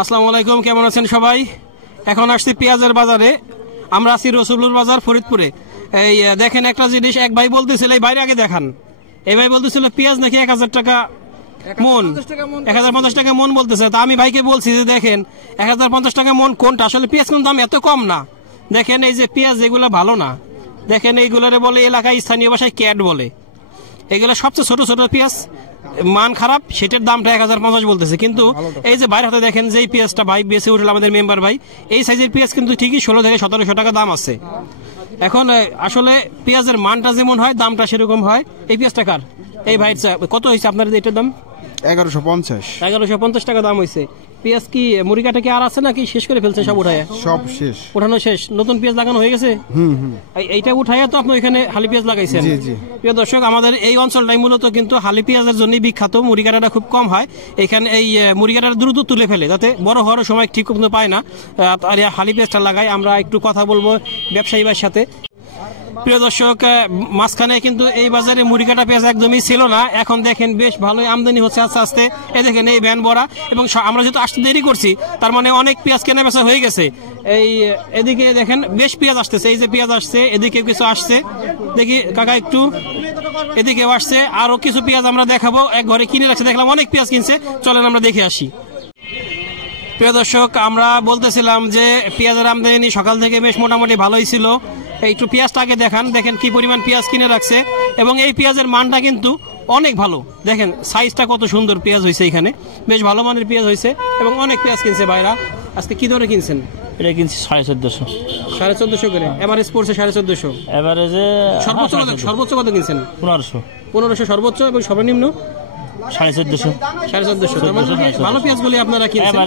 আসসালামু আলাইকুম, কেমন আছেন সবাই? এখন আসছি পেঁয়াজের বাজারে। আমরা আছি রসুলপুর বাজার, ফরিদপুরে। এই দেখেন একটা জিনিস, এক ভাই বলতেছিল, এই বাইরে আগে দেখান, এই ভাই বলতেছিল পেঁয়াজ নাকি 1000 টাকা মন, 1050 টাকা মন বলতেছে। তা আমি ভাইকে বলছি যে দেখেন 1050 টাকা মন কোনটা, আসলে পেঁয়াজ কিন্তু দাম এত কম না। দেখেন এই যে পেঁয়াজ, এগুলো ভালো না। দেখেন এইগুলোরে বলে এলাকায় স্থানীয় ভাষায় ক্যাট বলে। এগুলো সবচেয়ে ছোট ছোট পেঁয়াজ, মান খারাপ, সেটার দামটা 1050 বলতেছে। কিন্তু এই যে বাইরে হাতে দেখেন যে এই পেঁয়াজটা ভাই বেঁচে উঠল আমাদের মেম্বার ভাই, এই সাইজের পেঁয়াজ কিন্তু ঠিকই 16 থেকে 1700 টাকা দাম আছে। এখন আসলে পেঁয়াজের মানটা যেমন হয় দামটা সেরকম হয়। এই পেঁয়াজটা কার? এই ভাই কত হয়েছে আপনার এটার দাম? 1150 টাকা দাম হয়েছে। পেঁয়াজ কি মুড়ি কাটা কি আর আছে নাকি শেষ করে ফেলছে? সব উঠায় সব শেষ, উঠানো শেষ, নতুন পেঁয়াজ লাগানো হয়ে গেছে। এইটা উঠাইয়া তো আপনি এখানে হালি পেঁয়াজ লাগাইছেন। প্রিয় দর্শক, আমাদের এই অঞ্চলটাই মূলত কিন্তু হালি পেঁয়াজের জন্য বিখ্যাত। মুড়ি কাটাটা খুব কম হয় এখানে, এই মুড়ি কাটাটা দ্রুত তুলে ফেলে যাতে বড় হওয়ার সময় ঠিক মতো পায় না। আর হালি পেঁয়াজটা লাগাই। আমরা একটু কথা বলবো ব্যবসায়ী ভাইয়ের সাথে। প্রিয় দর্শক, মাঝখানে কিন্তু এই বাজারে মুড়ি কাটা পেঁয়াজ একদমই ছিল না। এখন দেখেন বেশ ভালোই আমদানি হচ্ছে আস্তে আস্তে। এই দেখেন এই ভ্যান ভরা, এবং আমরা যেহেতু আসতে দেরি করছি তার মানে অনেক পেঁয়াজ কেনা বেচা হয়ে গেছে। এই এদিকে দেখেন বেশ পেঁয়াজ আসতেছে, এই যে পেঁয়াজ আসছে, এদিকে কিছু আসছে। দেখি কাকা একটু, এদিকেও আসছে আরো কিছু পেঁয়াজ আমরা দেখাবো। এক ঘরে কিনে রাখছে, দেখলাম অনেক পেঁয়াজ কিনছে, চলেন আমরা দেখে আসি। প্রিয় দর্শক, আমরা বলতেছিলাম যে পেঁয়াজের আমদানি সকাল থেকে বেশ মোটামুটি ভালোই ছিল। একটু পেঁয়াজটা আগে দেখান, দেখেন কি পরিমাণ পেঁয়াজ কিনে রাখছে, এবং এই পেঁয়াজের মানটা কিন্তু অনেক ভালো। দেখেন সাইজটা কত সুন্দর পেঁয়াজ হয়েছে, এখানে বেশ ভালো মানের পেঁয়াজ হয়েছে, এবং অনেক পেঁয়াজ কিনছে ভাইরা। আজকে কি ধরে কিনছেন? এটা কিনছি 1450 1450 করে। এভারেজ পড়ছে 1450। এভারেজে সর্বোচ্চ কত কিনছেন? 1500 সর্বোচ্চ, এবং সর্বনিম্ন 1450। ভালো পেঁয়াজগুলি আপনারা কিনছেন,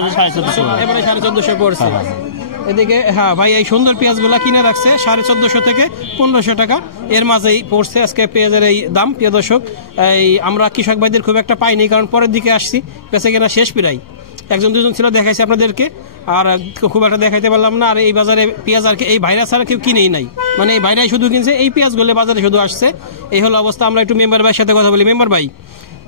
এবারে 1450 পড়ছে। এদিকে হ্যাঁ ভাই, এই সুন্দর পেঁয়াজগুলা কিনে রাখছে 1450 থেকে 1500 টাকা এর মাঝেই পড়ছে আজকে পেঁয়াজের এই দাম। প্রিয় দর্শক, এই আমরা কৃষক ভাইদের খুব একটা পাইনি, কারণ পরের দিকে আসছি, পেঁচে কেনা শেষ প্রায়। একজন দুজন ছিল, দেখাইছি আপনাদেরকে, আর খুব একটা দেখাইতে পারলাম না। আর এই বাজারে পেঁয়াজ আর এই ভাইরাস ছাড়া কেউ কিনেই নাই, মানে এই ভাইরাই শুধু কিনছে, এই পেঁয়াজগুলো বাজারে শুধু আসছে। এই হলো অবস্থা। আমরা একটু মেম্বার ভাইয়ের সাথে কথা বলি। মেম্বার ভাই,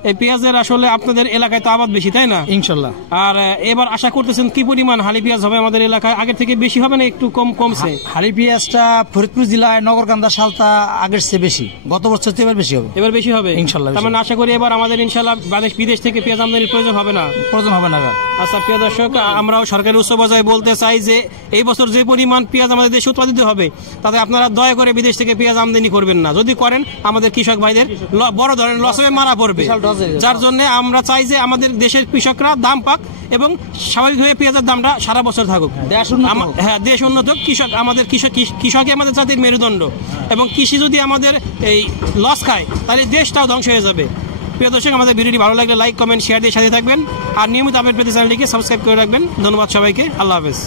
এই পেঁয়াজের আসলে আপনাদের এলাকায় তো আবাদ বেশি, তাই না? ইনশাল্লাহ। আর এবার আশা করতেছেন কি পরিমাণ হালি পেঁয়াজ হবে আমাদের এলাকায়? আগের থেকে বেশি হবে না একটু কমছে? হালি পেঁয়াজটা ফরিদপুর জেলায় নগরকান্দা সালতা আগের চেয়ে বেশি, গত বছর থেকে এবার বেশি হবে। এবার বেশি হবে ইনশাল্লাহ। তার মানে আশা করি এবার আমাদের ইনশাল্লাহ বিদেশ থেকে পেঁয়াজ আমদানির প্রয়োজন হবে না। আচ্ছা প্রিয় দর্শক, আমরাও সরকারি উচ্চ পর্যায়ে বলতে চাই যে এই বছর যে পরিমাণ পেঁয়াজ আমাদের দেশে উৎপাদিত হবে, তাতে আপনারা দয়া করে বিদেশ থেকে পেঁয়াজ আমদানি করবেন না। যদি করেন আমাদের কৃষক ভাইদের বড় ধরনের লস হয়ে মারা পড়বে। যার জন্য আমরা চাই যে আমাদের দেশের কৃষকরা দাম পাক, এবং স্বাভাবিকভাবে পেঁয়াজের দামটা সারা বছর থাকুক। হ্যাঁ, দেশ উন্নত, কৃষক আমাদের কৃষকই আমাদের জাতির মেরুদণ্ড, এবং কৃষি যদি আমাদের এই লস খায় তাহলে দেশটাও ধ্বংস হয়ে যাবে। প্রিয় দর্শক, আমাদের ভিডিওটি ভালো লাগলে লাইক, কমেন্ট, শেয়ার দিয়ে সাথে থাকবেন, আর নিয়মিত আপডেট পেতে চ্যানেলটিকে সাবস্ক্রাইব করে রাখবেন। ধন্যবাদ সবাইকে, আল্লাহ হাফেজ।